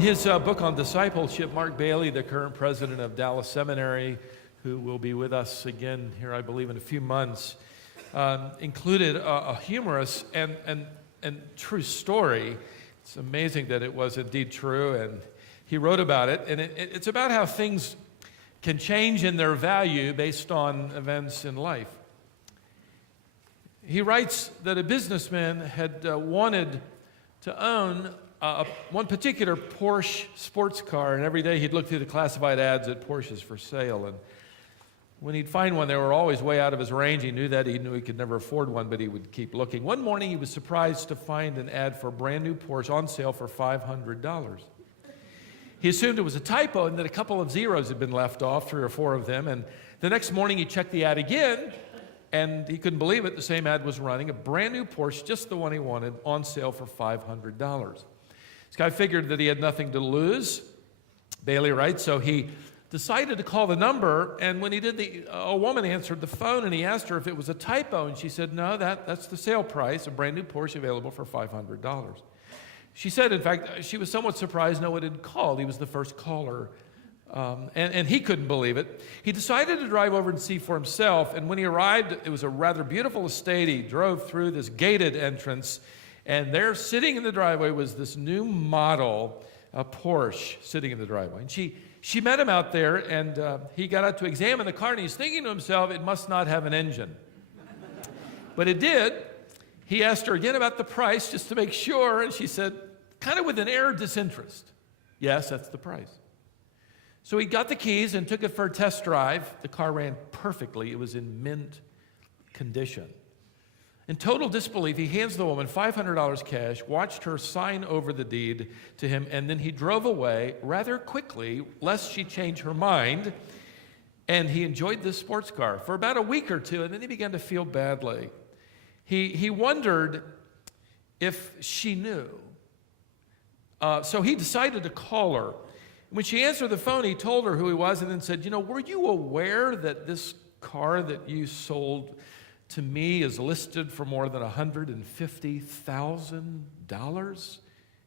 his book on discipleship, Mark Bailey, the current president of Dallas Seminary, who will be with us again here, I believe, in a few months, included a humorous and true story. It's amazing that it was indeed true, and he wrote about it. And it's about how things can change in their value based on events in life. He writes that a businessman had wanted to own one particular Porsche sports car, and every day he'd look through the classified ads at Porsches for sale. And when he'd find one, they were always way out of his range. He knew he could never afford one, but he would keep looking. One morning, he was surprised to find an ad for a brand new Porsche on sale for $500. He assumed it was a typo and that a couple of zeros had been left off, 3 or 4 of them. And the next morning, he checked the ad again, and he couldn't believe it. The same ad was running, a brand new Porsche, just the one he wanted, on sale for $500. This guy figured that he had nothing to lose, Bailey writes, so he decided to call the number, and when he did, a woman answered the phone, and he asked her if it was a typo, and she said, no, that's the sale price, a brand new Porsche available for $500. She said, in fact, she was somewhat surprised no one had called. He was the first caller, and he couldn't believe it. He decided to drive over and see for himself, and when he arrived, it was a rather beautiful estate. He drove through this gated entrance, and there, sitting in the driveway, was this new model, a Porsche, sitting in the driveway. And she met him out there, and he got out to examine the car, and he's thinking to himself, it must not have an engine. But it did. He asked her again about the price, just to make sure, and she said, kind of with an air of disinterest, yes, that's the price. So he got the keys and took it for a test drive. The car ran perfectly. It was in mint condition. In total disbelief, he hands the woman $500 cash, watched her sign over the deed to him, and then he drove away rather quickly, lest she change her mind, and he enjoyed this sports car for about a week or two, and then he began to feel badly. He wondered if she knew. So he decided to call her. When she answered the phone, he told her who he was and then said, were you aware that this car that you sold to me is listed for more than $150,000? And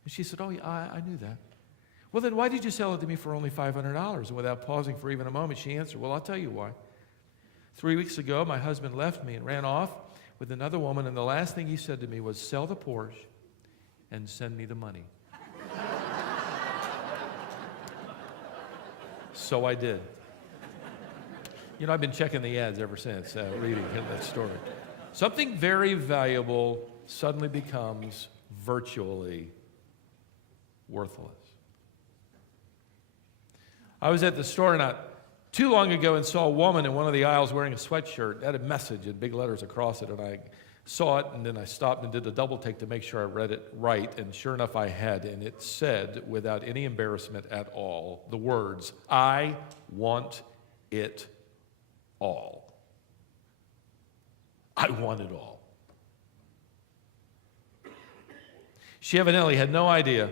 she said, oh, yeah, I knew that. Well, then why did you sell it to me for only $500? And without pausing for even a moment, she answered, well, I'll tell you why. 3 weeks ago, my husband left me and ran off with another woman, and the last thing he said to me was, sell the Porsche and send me the money. So I did. I've been checking the ads ever since, reading that story. Something very valuable suddenly becomes virtually worthless. I was at the store not too long ago and saw a woman in one of the aisles wearing a sweatshirt. It had a message in big letters across it, and I saw it, and then I stopped and did a double take to make sure I read it right, and sure enough I had, and it said, without any embarrassment at all, the words, I want it all. I want it all. She evidently had no idea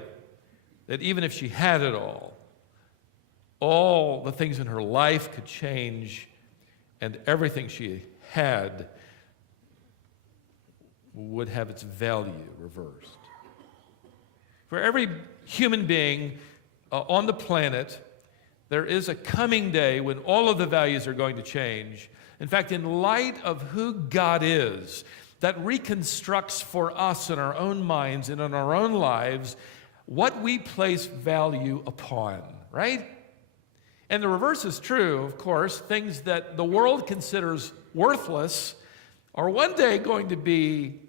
that even if she had it all the things in her life could change, and everything she had would have its value reversed. For every human being on the planet, there is a coming day when all of the values are going to change. In fact, in light of who God is, that reconstructs for us in our own minds and in our own lives what we place value upon, right? And the reverse is true, of course. Things that the world considers worthless are one day going to be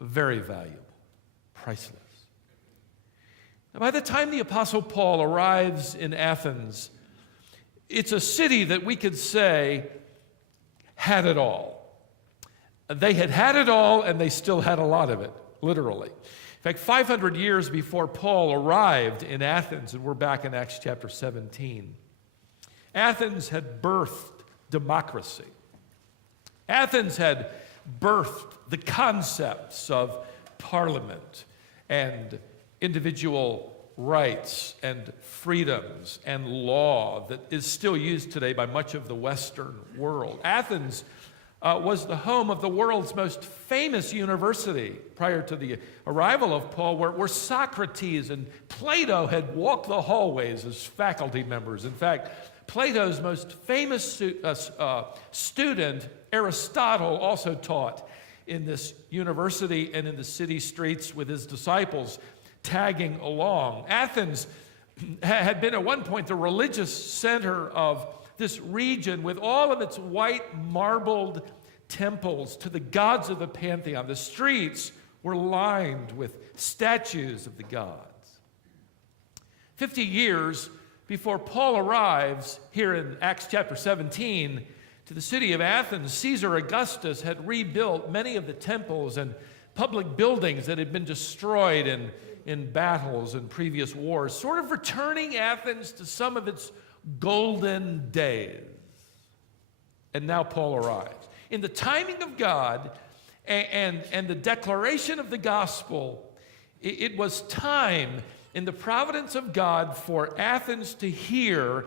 very valuable, priceless. Now, by the time the Apostle Paul arrives in Athens, it's a city that we could say had it all. They had it all, and they still had a lot of it, literally. In fact, 500 years before Paul arrived in Athens, and we're back in Acts chapter 17, Athens had birthed democracy. Athens had birthed the concepts of parliament and individual rights and freedoms and law that is still used today by much of the Western world. Athens was the home of the world's most famous university prior to the arrival of Paul, where Socrates and Plato had walked the hallways as faculty members. In fact, Plato's most famous student, Aristotle, also taught in this university and in the city streets with his disciples tagging along. Athens had been at one point the religious center of this region with all of its white marbled temples to the gods of the pantheon. The streets were lined with statues of the gods. 50 years before Paul arrives here in Acts chapter 17 to the city of Athens, Caesar Augustus had rebuilt many of the temples and public buildings that had been destroyed in battles and previous wars, sort of returning Athens to some of its golden days. And now Paul arrives. In the timing of God and the declaration of the gospel, it was time in the providence of God for Athens to hear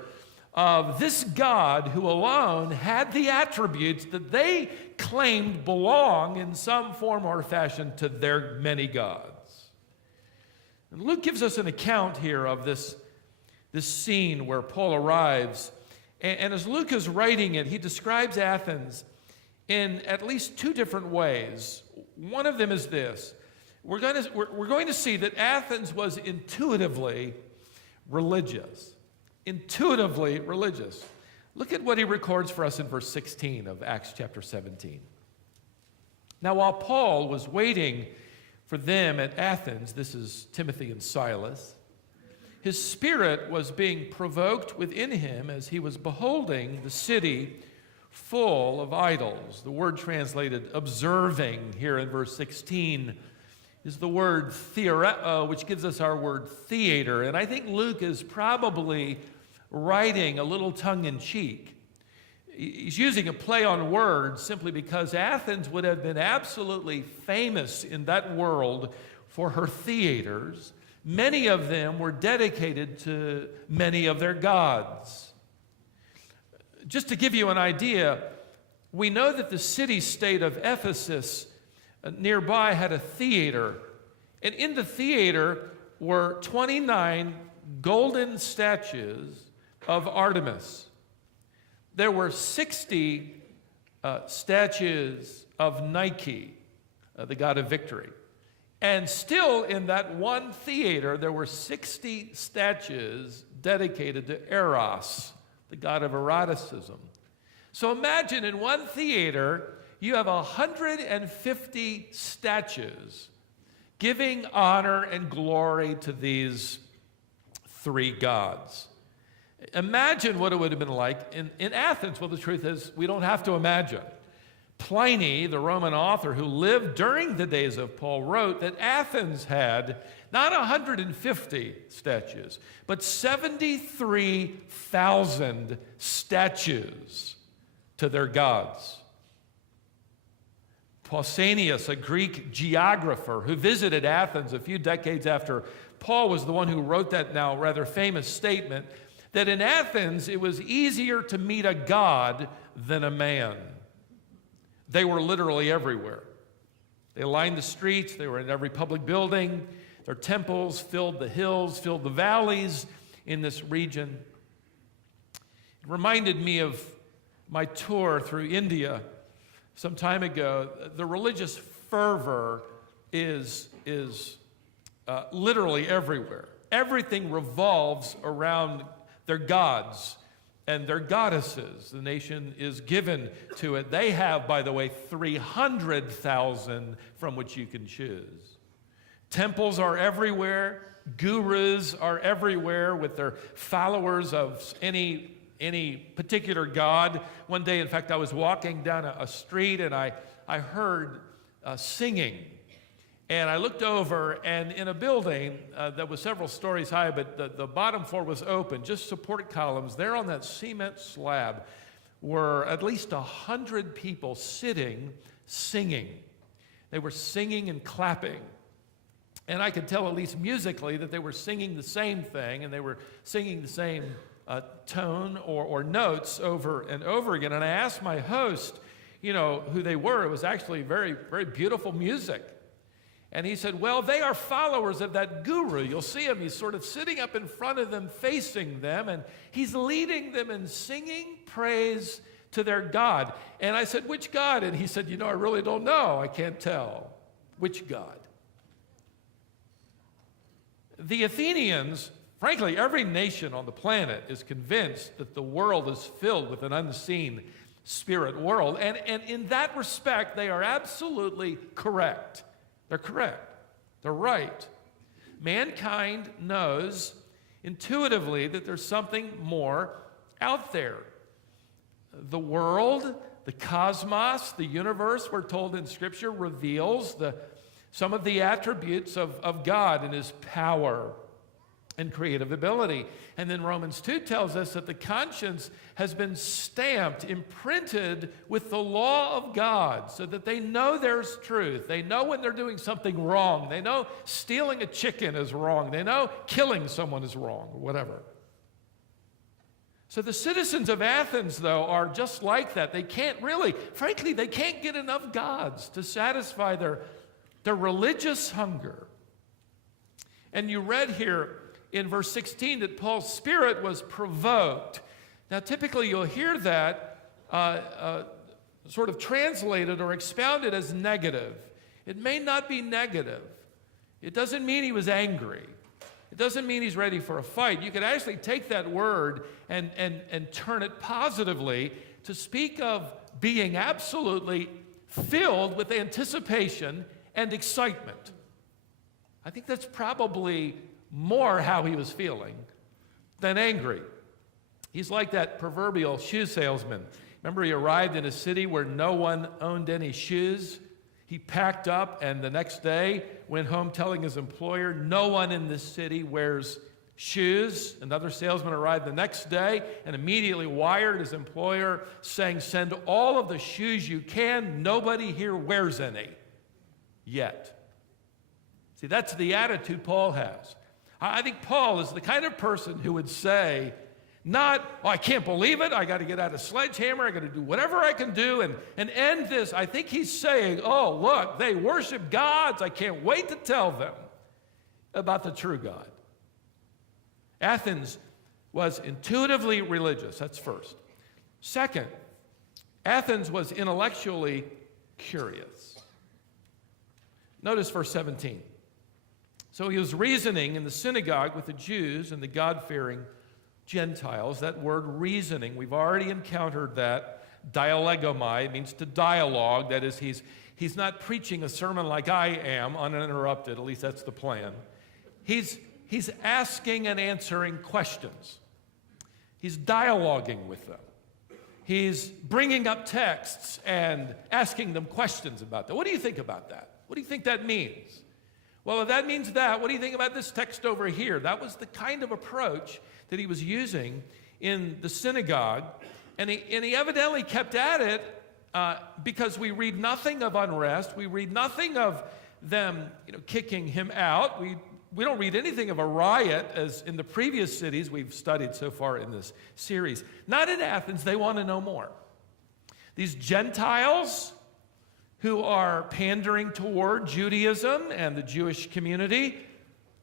of this God who alone had the attributes that they claimed belong in some form or fashion to their many gods. And Luke gives us an account here of this scene where Paul arrives. And as Luke is writing it, he describes Athens in at least two different ways. One of them is this. We're going to see that Athens was intuitively religious. Intuitively religious. Look at what he records for us in verse 16 of Acts chapter 17. Now, while Paul was waiting for them at Athens, this is Timothy and Silas, his spirit was being provoked within him as he was beholding the city full of idols. The word translated observing here in verse 16 is the word theoreo, which gives us our word theater. And I think Luke is probably writing a little tongue-in-cheek. He's using a play on words simply because Athens would have been absolutely famous in that world for her theaters. Many of them were dedicated to many of their gods. Just to give you an idea, we know that the city-state of Ephesus nearby had a theater, and in the theater were 29 golden statues of Artemis. There were 60 statues of Nike, the god of victory. And still in that one theater, there were 60 statues dedicated to Eros, the god of eroticism. So imagine in one theater, you have 150 statues giving honor and glory to these three gods. Imagine what it would have been like in Athens. Well, the truth is, we don't have to imagine. Pliny, the Roman author who lived during the days of Paul, wrote that Athens had not 150 statues, but 73,000 statues to their gods. Pausanias, a Greek geographer who visited Athens a few decades after Paul, was the one who wrote that now rather famous statement that in Athens it was easier to meet a god than a man. They were literally everywhere. They lined the streets, they were in every public building, their temples filled the hills, filled the valleys in this region. It reminded me of my tour through India some time ago. The religious fervor is literally everywhere. Everything revolves around their gods and their goddesses. The nation is given to it. They have, by the way, 300,000 from which you can choose. Temples are everywhere. Gurus are everywhere with their followers of any particular god. One day, in fact, I was walking down a street and I heard singing. And I looked over, and in a building that was several stories high, but the bottom floor was open, just support columns. There on that cement slab were at least 100 people sitting, singing. They were singing and clapping. And I could tell, at least musically, that they were singing the same thing, and they were singing the same tone or notes over and over again. And I asked my host, who they were. It was actually very, very beautiful music. And he said, well, they are followers of that guru. You'll see him. He's sort of sitting up in front of them, facing them, and he's leading them in singing praise to their God. And I said, which God? And he said, I really don't know. I can't tell. Which God? The Athenians, frankly, every nation on the planet is convinced that the world is filled with an unseen spirit world. And in that respect, they are absolutely correct. They're correct. They're right. Mankind knows intuitively that there's something more out there. The world, the cosmos, the universe, we're told in Scripture, reveals some of the attributes of God and His power and creative ability. And then Romans 2 tells us that the conscience has been stamped, imprinted with the law of God so that they know there's truth. They know when they're doing something wrong. They know stealing a chicken is wrong. They know killing someone is wrong, or whatever. So the citizens of Athens, though, are just like that. They can't frankly, they can't get enough gods to satisfy their religious hunger. And you read here in verse 16 that Paul's spirit was provoked. Now, typically you'll hear that sort of translated or expounded as negative. It may not be negative. It doesn't mean he was angry. It doesn't mean he's ready for a fight. You could actually take that word and turn it positively to speak of being absolutely filled with anticipation and excitement. I think that's probably more how he was feeling than angry. He's like that proverbial shoe salesman. Remember, he arrived in a city where no one owned any shoes. He packed up and the next day went home telling his employer, no one in this city wears shoes. Another salesman arrived the next day and immediately wired his employer saying, send all of the shoes you can. Nobody here wears any yet. See, that's the attitude Paul has. I think Paul is the kind of person who would say, not, I can't believe it, I got to get out a sledgehammer, I got to do whatever I can do and end this. I think he's saying, oh, look, they worship gods. I can't wait to tell them about the true God. Athens was intuitively religious. That's first. Second, Athens was intellectually curious. Notice verse 17. So he was reasoning in the synagogue with the Jews and the God-fearing Gentiles. That word reasoning, we've already encountered that. Dialegomai means to dialogue. That is, he's not preaching a sermon like I am, uninterrupted. At least that's the plan. He's asking and answering questions. He's dialoguing with them. He's bringing up texts and asking them questions about that. What do you think about that? What do you think that means? Well, if that means that, what do you think about this text over here? That was the kind of approach that he was using in the synagogue. And he evidently kept at it because we read nothing of unrest. We read nothing of them kicking him out. We don't read anything of a riot as in the previous cities we've studied so far in this series. Not in Athens. They want to know more. These Gentiles who are pandering toward Judaism and the Jewish community,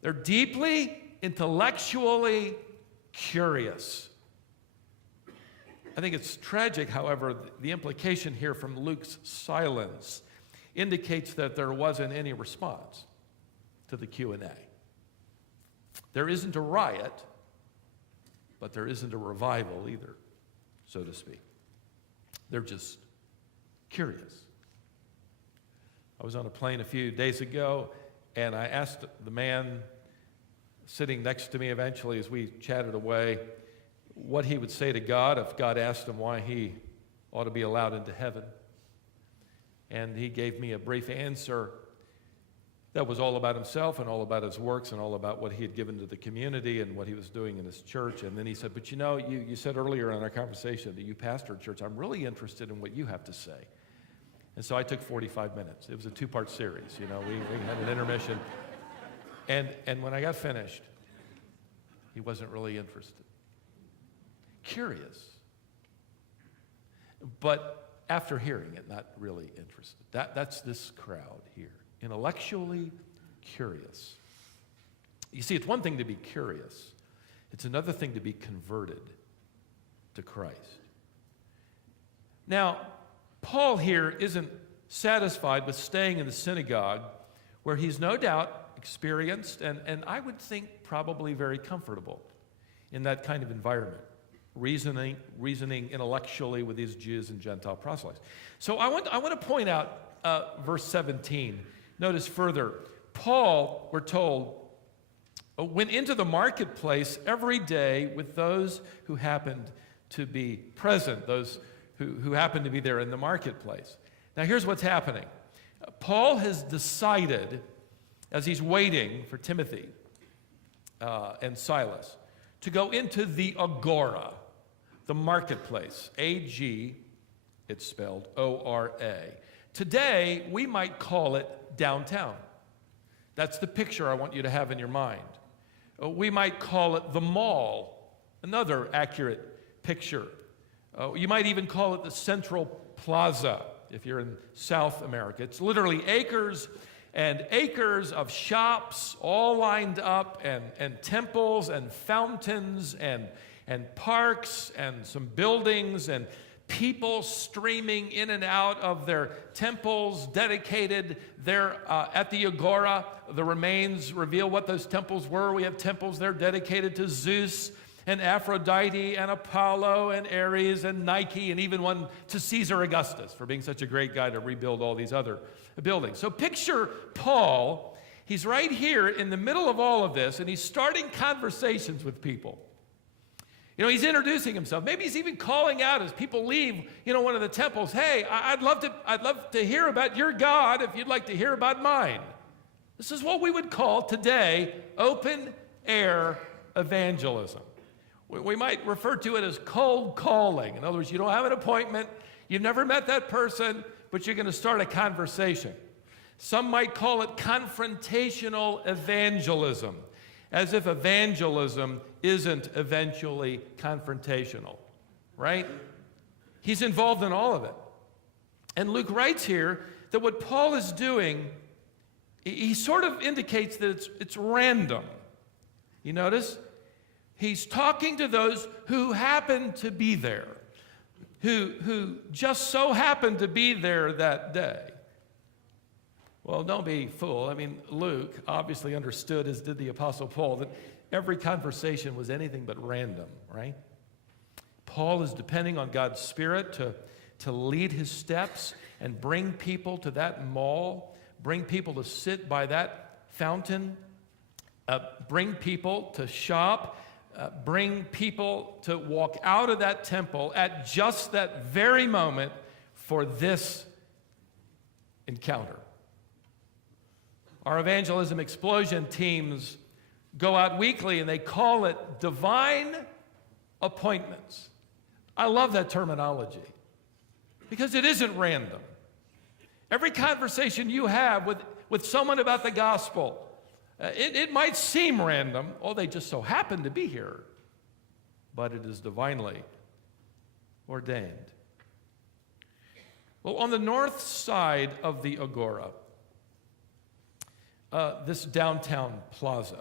they're deeply intellectually curious. I think it's tragic, however, the implication here from Luke's silence indicates that there wasn't any response to the Q&A. There isn't a riot, but there isn't a revival either, so to speak. They're just curious. I was on a plane a few days ago, and I asked the man sitting next to me eventually as we chatted away what he would say to God if God asked him why he ought to be allowed into heaven. And he gave me a brief answer that was all about himself and all about his works and all about what he had given to the community and what he was doing in his church. And then he said, but you said earlier in our conversation that you pastor a church. I'm really interested in what you have to say. And so I took 45 minutes. It was a two-part series. We had an intermission. And when I got finished, he wasn't really interested. Curious. But after hearing it, not really interested. That's this crowd here, intellectually curious. You see, it's one thing to be curious. It's another thing to be converted to Christ. Now, Paul here isn't satisfied with staying in the synagogue where he's no doubt experienced and I would think probably very comfortable in that kind of environment, reasoning intellectually with these Jews and Gentile proselytes. So I want to point out verse 17. Notice further, Paul, we're told, went into the marketplace every day with those who happened to be present, those who happened to be there in the marketplace. Now here's what's happening. Paul has decided, as he's waiting for Timothy and Silas, to go into the agora, the marketplace. A-G, it's spelled O-R-A. Today, we might call it downtown. That's the picture I want you to have in your mind. We might call it the mall, another accurate picture. You might even call it the Central Plaza if you're in South America. It's literally acres and acres of shops all lined up and temples and fountains and parks and some buildings and people streaming in and out of their temples dedicated there at the Agora. The remains reveal what those temples were. We have temples there dedicated to Zeus and Aphrodite and Apollo and Ares and Nike and even one to Caesar Augustus for being such a great guy to rebuild all these other buildings. So picture Paul. He's right here in the middle of all of this and he's starting conversations with people. You know, he's introducing himself. Maybe he's even calling out as people leave, one of the temples, hey, I'd love to hear about your God if you'd like to hear about mine. This is what we would call today open air evangelism. We might refer to it as cold calling. In other words, you don't have an appointment, you've never met that person, but you're going to start a conversation. Some might call it confrontational evangelism, as if evangelism isn't eventually confrontational, right? He's involved in all of it. And Luke writes here that what Paul is doing, he sort of indicates that it's random. You notice? He's talking to those who happen to be there, who just so happened to be there that day. Well, don't be fooled. I mean, Luke obviously understood, as did the Apostle Paul, that every conversation was anything but random, right? Paul is depending on God's Spirit to lead his steps and bring people to that mall, bring people to sit by that fountain, bring people to shop, bring people to walk out of that temple at just that very moment for this encounter. Our evangelism explosion teams go out weekly and they call it divine appointments. I love that terminology because it isn't random. Every conversation you have with someone about the gospel, it might seem random. Oh, they just so happen to be here. But it is divinely ordained. Well, on the north side of the Agora, this downtown plaza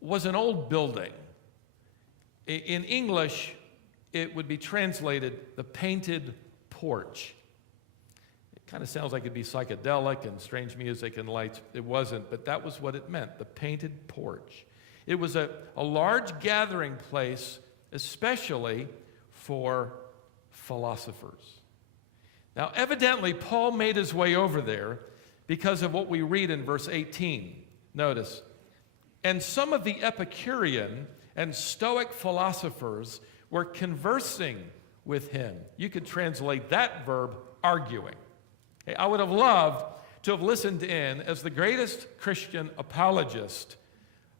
was an old building. In English, it would be translated the Painted Porch. It kind of sounds like it'd be psychedelic and strange music and lights. It wasn't, but that was what it meant, the Painted Porch. It was a large gathering place, especially for philosophers. Now, evidently, Paul made his way over there because of what we read in verse 18. Notice, and some of the Epicurean and Stoic philosophers were conversing with him. You could translate that verb, arguing. Hey, I would have loved to have listened in as the greatest Christian apologist,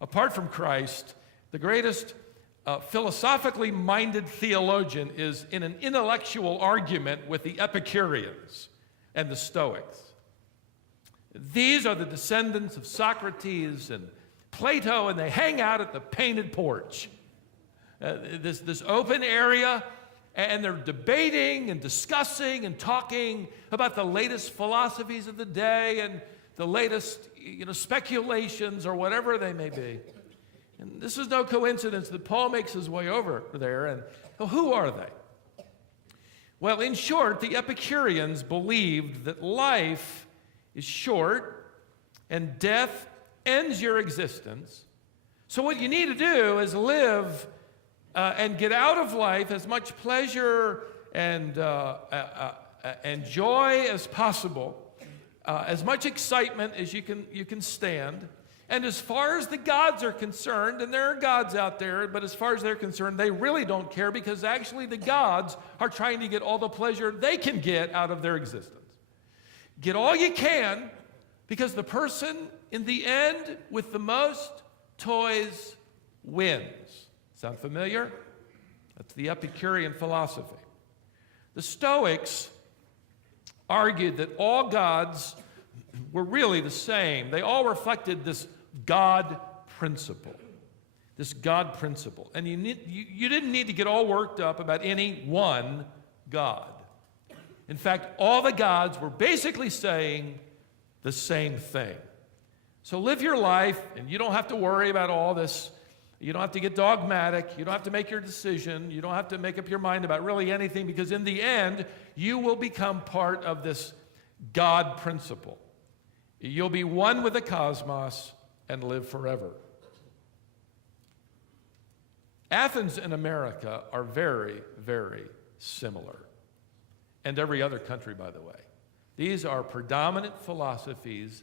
apart from Christ, the greatest philosophically minded theologian is in an intellectual argument with the Epicureans and the Stoics. These are the descendants of Socrates and Plato, and they hang out at the Painted Porch. This open area, And they're debating and discussing and talking about the latest philosophies of the day and the latest, speculations or whatever they may be. And this is no coincidence that Paul makes his way over there. And who are they? Well, in short, the Epicureans believed that life is short and death ends your existence. So what you need to do is live and get out of life as much pleasure and joy as possible, as much excitement as you can stand. And as far as the gods are concerned, and there are gods out there, but as far as they're concerned, they really don't care, because actually the gods are trying to get all the pleasure they can get out of their existence. Get all you can, because the person in the end with the most toys wins. Sound familiar? That's the Epicurean philosophy. The Stoics argued that all gods were really the same. They all reflected this God principle. This God principle. And you didn't need to get all worked up about any one God. In fact, all the gods were basically saying the same thing. So live your life, and you don't have to worry about all this. You don't have to get dogmatic. You don't have to make your decision. You don't have to make up your mind about really anything, because in the end, you will become part of this God principle. You'll be one with the cosmos and live forever. Athens and America are very, very similar. And every other country, by the way. These are predominant philosophies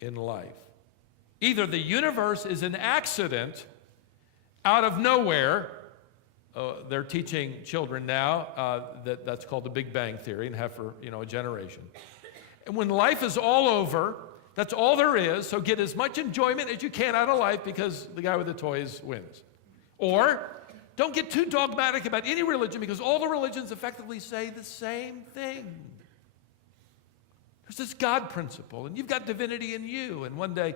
in life. Either the universe is an accident out of nowhere. They're teaching children now that's called the Big Bang Theory, and have for a generation. And when life is all over, that's all there is, so get as much enjoyment as you can out of life, because the guy with the toys wins. Or don't get too dogmatic about any religion, because all the religions effectively say the same thing. There's this God principle, and you've got divinity in you, and one day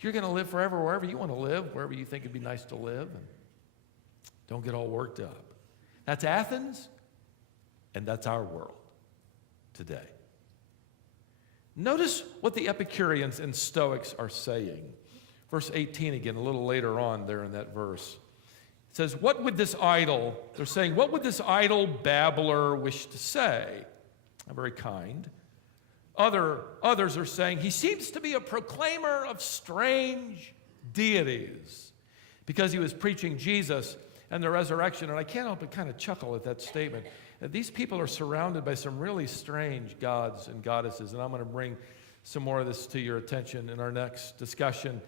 you're going to live forever wherever you want to live, wherever you think it'd be nice to live, and don't get all worked up. That's Athens, and that's our world today. Notice what the Epicureans and Stoics are saying. Verse 18 again, a little later on there in that verse. It says, they're saying, what would this idle babbler wish to say? Very kind. Others are saying, he seems to be a proclaimer of strange deities, because he was preaching Jesus and the resurrection. And I can't help but kind of chuckle at that statement. These people are surrounded by some really strange gods and goddesses, and I'm going to bring some more of this to your attention in our next discussion.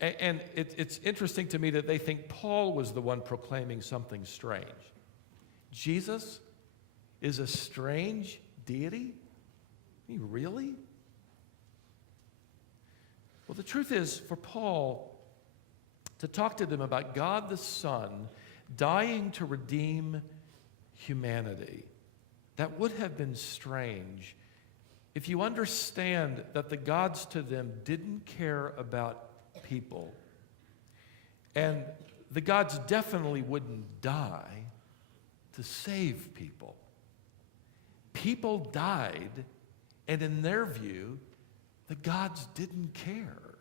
And it's interesting to me that they think Paul was the one proclaiming something strange. Jesus is a strange deity? Really? Well, the truth is, for Paul to talk to them about God the Son dying to redeem humanity, that would have been strange if you understand that the gods to them didn't care about people. And the gods definitely wouldn't die to save people. People died, and in their view, the gods didn't care.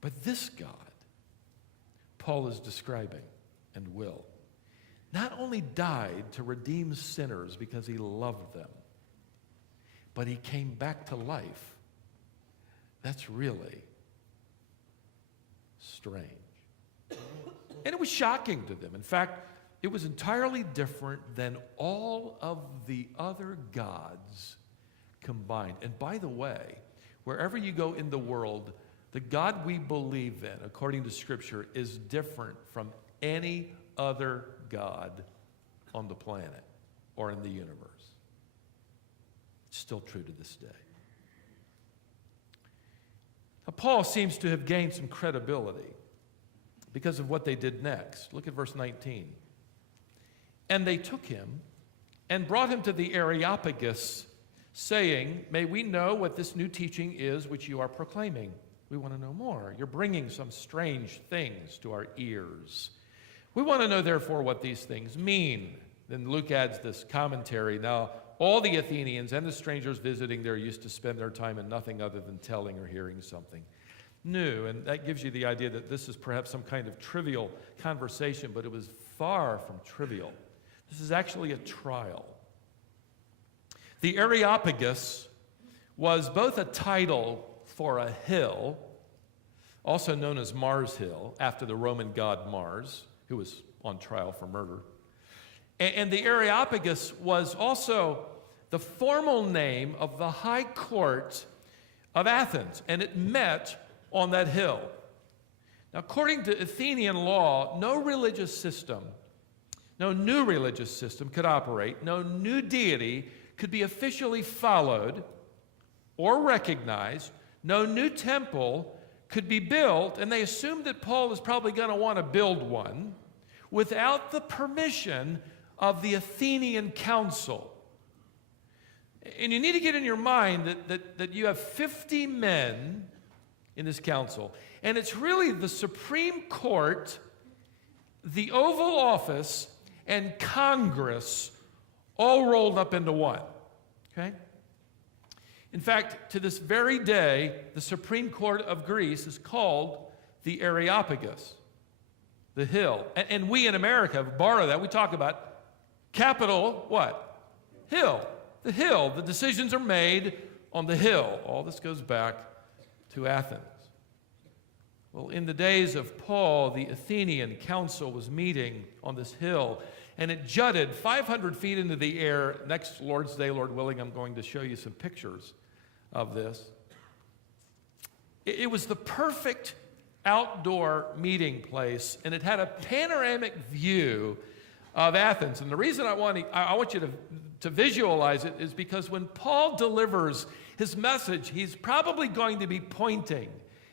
But this God, Paul is describing, and will, not only died to redeem sinners because he loved them, but he came back to life. That's really strange. And it was shocking to them. In fact, it was entirely different than all of the other gods combined. And by the way, wherever you go in the world, the God we believe in, according to Scripture, is different from any other God on the planet or in the universe. It's still true to this day. Now, Paul seems to have gained some credibility because of what they did next. Look at verse 19. And they took him and brought him to the Areopagus, saying, may we know what this new teaching is which you are proclaiming. We want to know more. You're bringing some strange things to our ears. We want to know, therefore, what these things mean. Then Luke adds this commentary. Now, all the Athenians and the strangers visiting there used to spend their time in nothing other than telling or hearing something new. And that gives you the idea that this is perhaps some kind of trivial conversation, but it was far from trivial. This is actually a trial. The Areopagus was both a title for a hill, also known as Mars Hill, after the Roman god Mars, who was on trial for murder. And the Areopagus was also the formal name of the high court of Athens, and it met on that hill. Now, according to Athenian law, no new religious system could operate, no new deity could be officially followed or recognized, no new temple could be built, and they assumed that Paul is probably going to want to build one without the permission of the Athenian council. And you need to get in your mind that you have 50 men in this council, and it's really the Supreme Court, the Oval Office, and Congress all rolled up into one, okay? In fact, to this very day, the Supreme Court of Greece is called the Areopagus, the hill. And we in America have borrowed that. We talk about capital, what? Hill. The hill. The decisions are made on the hill. All this goes back to Athens. Well, in the days of Paul, the Athenian council was meeting on this hill, and it jutted 500 feet into the air. Next Lord's Day, Lord willing, I'm going to show you some pictures of this. It was the perfect outdoor meeting place, and it had a panoramic view of Athens. And the reason I want you to visualize it is because when Paul delivers his message, he's probably going to be pointing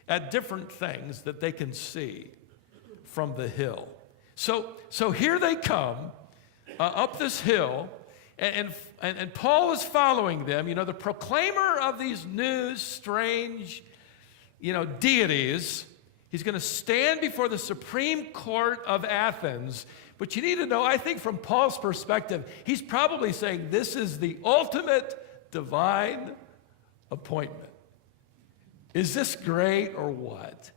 at different things that they can see from the hill. So here they come up this hill, and Paul is following them. You know, the proclaimer of these new, strange, deities. He's going to stand before the Supreme Court of Athens. But you need to know, I think from Paul's perspective, he's probably saying this is the ultimate divine appointment. Is this great or what?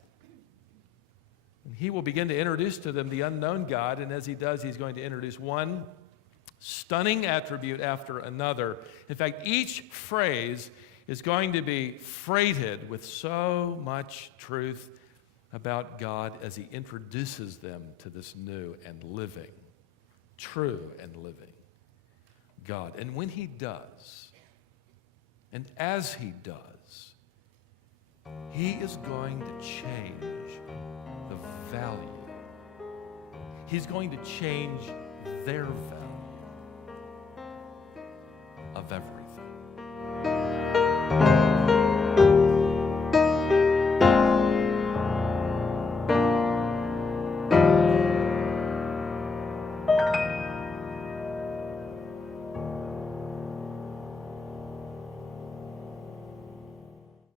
And he will begin to introduce to them the unknown God, and as he does, he's going to introduce one stunning attribute after another. In fact, each phrase is going to be freighted with so much truth about God as he introduces them to this new and living, true and living God. And when he does, and as he does, he is going to change the value. He's going to change their value.